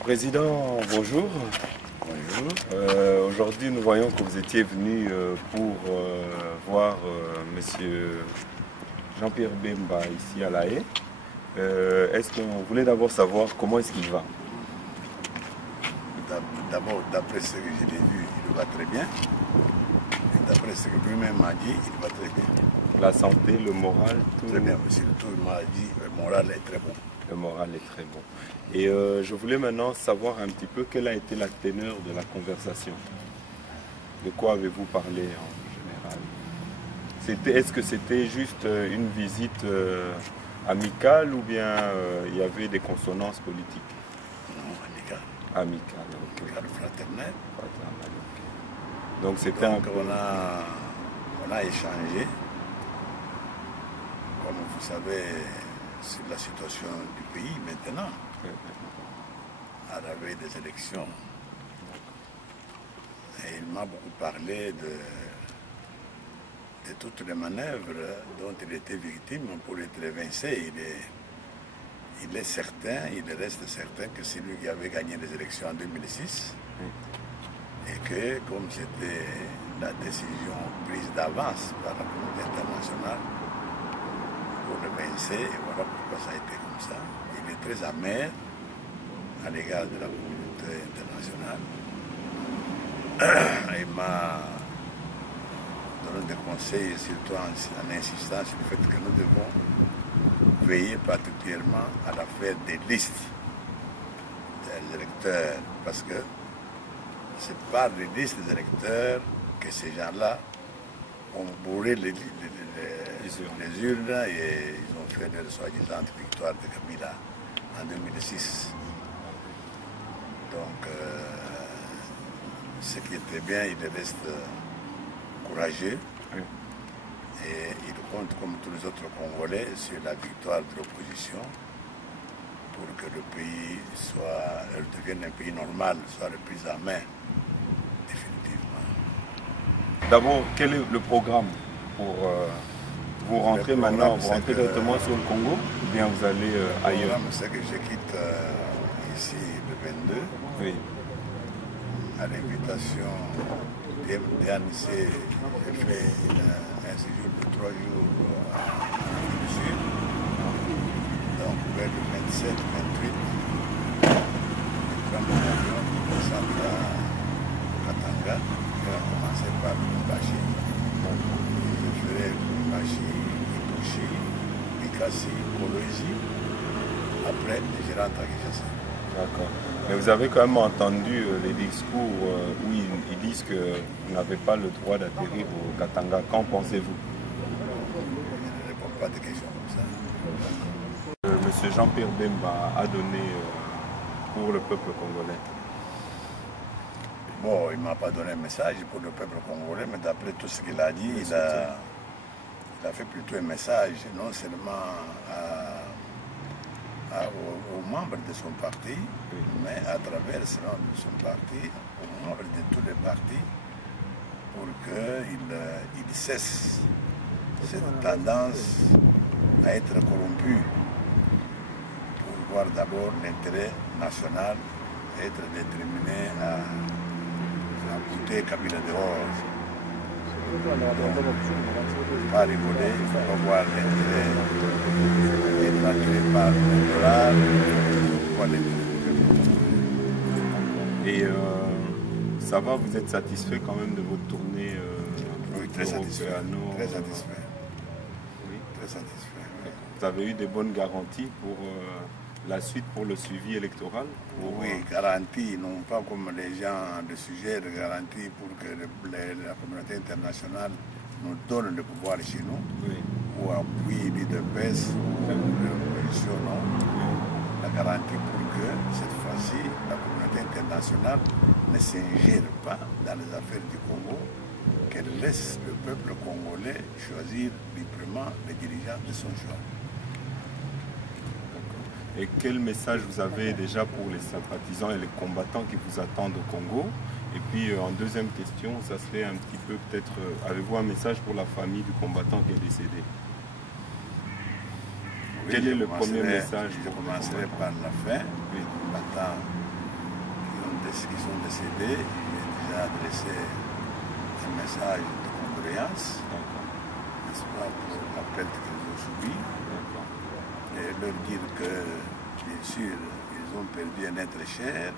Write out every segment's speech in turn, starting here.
Président, bonjour. Bonjour. Aujourd'hui, nous voyons que vous étiez venu pour voir Monsieur Jean-Pierre Bemba ici à La Haye. Est-ce qu'on voulait d'abord savoir comment est-ce qu'il va? D'abord, d'après ce que je l'ai vu, il va très bien. Et d'après ce que lui-même m'a dit, il va très bien. La santé, le moral, tout? Très bien, surtout il m'a dit que le moral est très bon. Le moral est très bon. Et je voulais maintenant savoir un petit peu quelle a été la teneur de la conversation. De quoi avez-vous parlé en général? Est-ce que c'était juste une visite amicale ou bien il y avait des consonances politiques? Non, amicale. Amicale, ok. Amicale, fraternelle. Fraternelle, ok. Donc c'était un peu... on a échangé, comme vous savez, sur la situation du pays maintenant, à la veille des élections. Et il m'a beaucoup parlé de toutes les manœuvres dont il était victime pour être évincé. Il est certain, il reste certain que c'est lui qui avait gagné les élections en 2006 et que comme c'était la décision prise d'avance par la communauté internationale pour le vincer, et voilà pourquoi ça a été comme ça. Il est très amer à l'égard de la communauté internationale. Il m'a donné des conseils, surtout en insistant sur le fait que nous devons veiller particulièrement à l'affaire des listes des électeurs, parce que c'est par les listes des électeurs que ces gens-là ont bourré les urnes et ils ont fait leur soi-disant victoire de Kabila en 2006. Donc, ce qui était bien, il reste courageux et il compte, comme tous les autres Congolais, sur la victoire de l'opposition pour que le pays devienne un pays normal, soit repris en main définitivement. D'abord, quel est le programme pour vous rentrer maintenant? Vous rentrez directement sur le Congo ou bien vous allez ailleurs? Le programme, c'est que je quitte ici le 22. Oui. À l'invitation d'ANC, j'ai fait un séjour de 3 jours en Afrique du Sud. Donc vers le 27, 28, je prends mon avion pour descendre à Katanga. Je vais commencer par Lumbashi. Je ferai Lumbashi, Itoshi, Mikasi, Kolwezi. Après, je rentre à Kinshasa. D'accord. Mais vous avez quand même entendu les discours où ils disent que vous n'avez pas le droit d'atterrir au Katanga. Qu'en pensez-vous? Je ne réponds pas à des questions comme ça. Monsieur Jean-Pierre Bemba a donné pour le peuple congolais. Bon, il ne m'a pas donné un message pour le peuple congolais, mais d'après tout ce qu'il a dit, il a fait plutôt un message, non seulement aux membres de son parti, mais à travers son parti, aux membres de tous les partis, pour qu'il cesse cette tendance à être corrompu, pour voir d'abord l'intérêt national, être déterminé à bouter Kabila dehors. Pas rigoler, il faut pas voir l'intérêt être attiré par le dollar, voir Et ça va, vous êtes satisfait quand même de votre tournée oui, très satisfait. Très satisfait. Oui. Très satisfait. Oui. Vous avez eu des bonnes garanties pour la suite, pour le suivi électoral? Oui, garanties, non pas comme les gens de sujet, de garanties pour que la communauté internationale nous donne le pouvoir chez nous, oui. Ou appuie l'UDPS ou l'opposition, non. Oui. La garantie pour que cette fois-ci, la communauté internationale ne s'ingère pas dans les affaires du Congo, qu'elle laisse le peuple congolais choisir librement les dirigeants de son choix. Et quel message vous avez déjà pour les sympathisants et les combattants qui vous attendent au Congo? Et puis en deuxième question, ça serait un petit peu peut-être, avez-vous un message pour la famille du combattant qui est décédé? Oui, quel est le premier message? Je commencerai par la fin. Les combattants qui sont décédés, j'ai déjà adressé un message de condoléances, n'est-ce pas, pour la perte qu'ils ont subie, et leur dire que, bien sûr, ils ont perdu un être cher,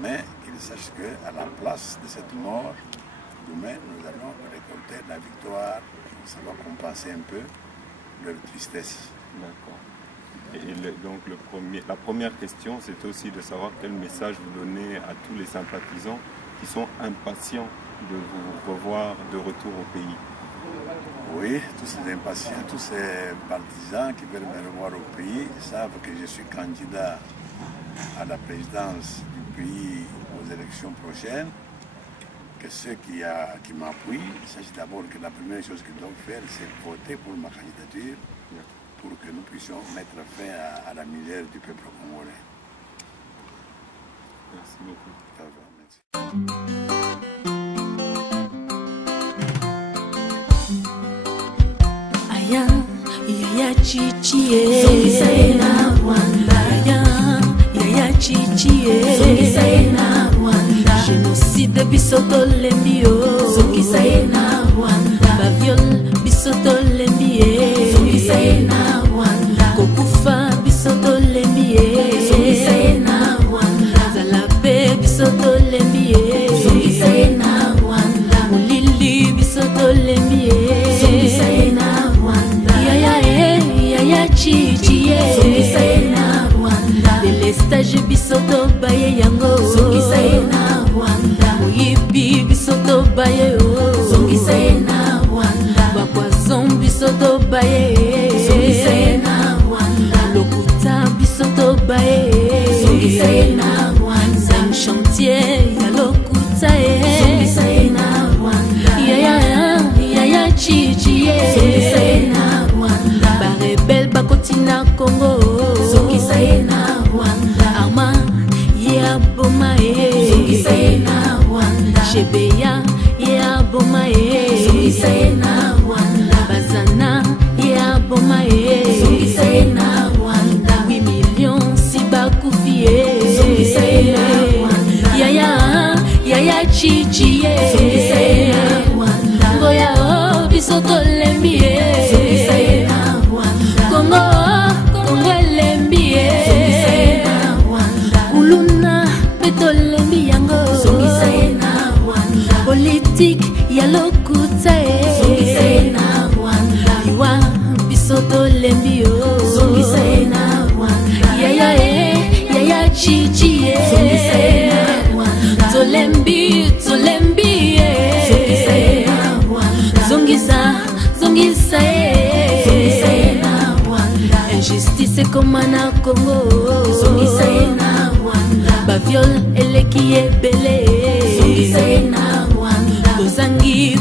mais qu'ils sachent qu'à la place de cette mort, demain, nous allons récolter la victoire, ça va compenser un peu leur tristesse. D'accord. Et donc la première question, c'était aussi de savoir quel message vous donnez à tous les sympathisants qui sont impatients de vous revoir de retour au pays. Oui, tous ces impatients, tous ces partisans qui veulent me revoir au pays savent que je suis candidat à la présidence du pays aux élections prochaines, que ceux qui m'appuient, il s'agit d'abord que la première chose qu'ils doivent faire, c'est voter pour ma candidature, pour que nous puissions mettre fin à la misère du peuple congolais. Merci beaucoup. Ça va, merci. Aya, yaya chichie, songisaina Rwanda. Yaya chichie, songisaina Rwanda. Génocide bisoto lembio, songisaina Rwanda. Baviol bisoto lembie, songisaina Rwanda. Kokufa bisoto lembie, songisaina Rwanda. Zalape bisoto lembie, songisaina Rwanda. Mulili bisoto lembie, songisaina Rwanda. Yaya chichie, songisaina Rwanda. Delestage bisoto baye yango, songisaina Rwanda. Moyibi bisoto baye o, songisaina Rwanda. Bakwazon bisoto baye, songisaina Rwanda. Lokuta bisoto baye, songisaina Rwanda. Sem chantier ya lokuta songisaina Rwanda. Yaya chichie, songisaina Rwanda. Barebel bakotina Congo, songisaina Rwanda. Arma ya boma songisaina Rwanda. Shebeya ya boma songisaina Rwanda. Bazana ya boma songisaina Rwanda. 8 millions si bakufie, songisaina Rwanda. Yaya chichie, songisaina Rwanda. Ngoya o bisoto lembie, songisaina Rwanda. Kongo lembie, songisaina Rwanda. Kuluna peto lembi yango, songisaina Rwanda. Politique ya lokuta songisaina Rwanda. Liwa bisoto lembio, songisaina Rwanda. Yaya chichie, songisaina Rwanda. Tolembi songisaina Rwanda. Zongisa songisaina Rwanda. Injustice comme na Congo, songisaina Rwanda. Baviol eleki ebele, songisaina Rwanda. Tozangi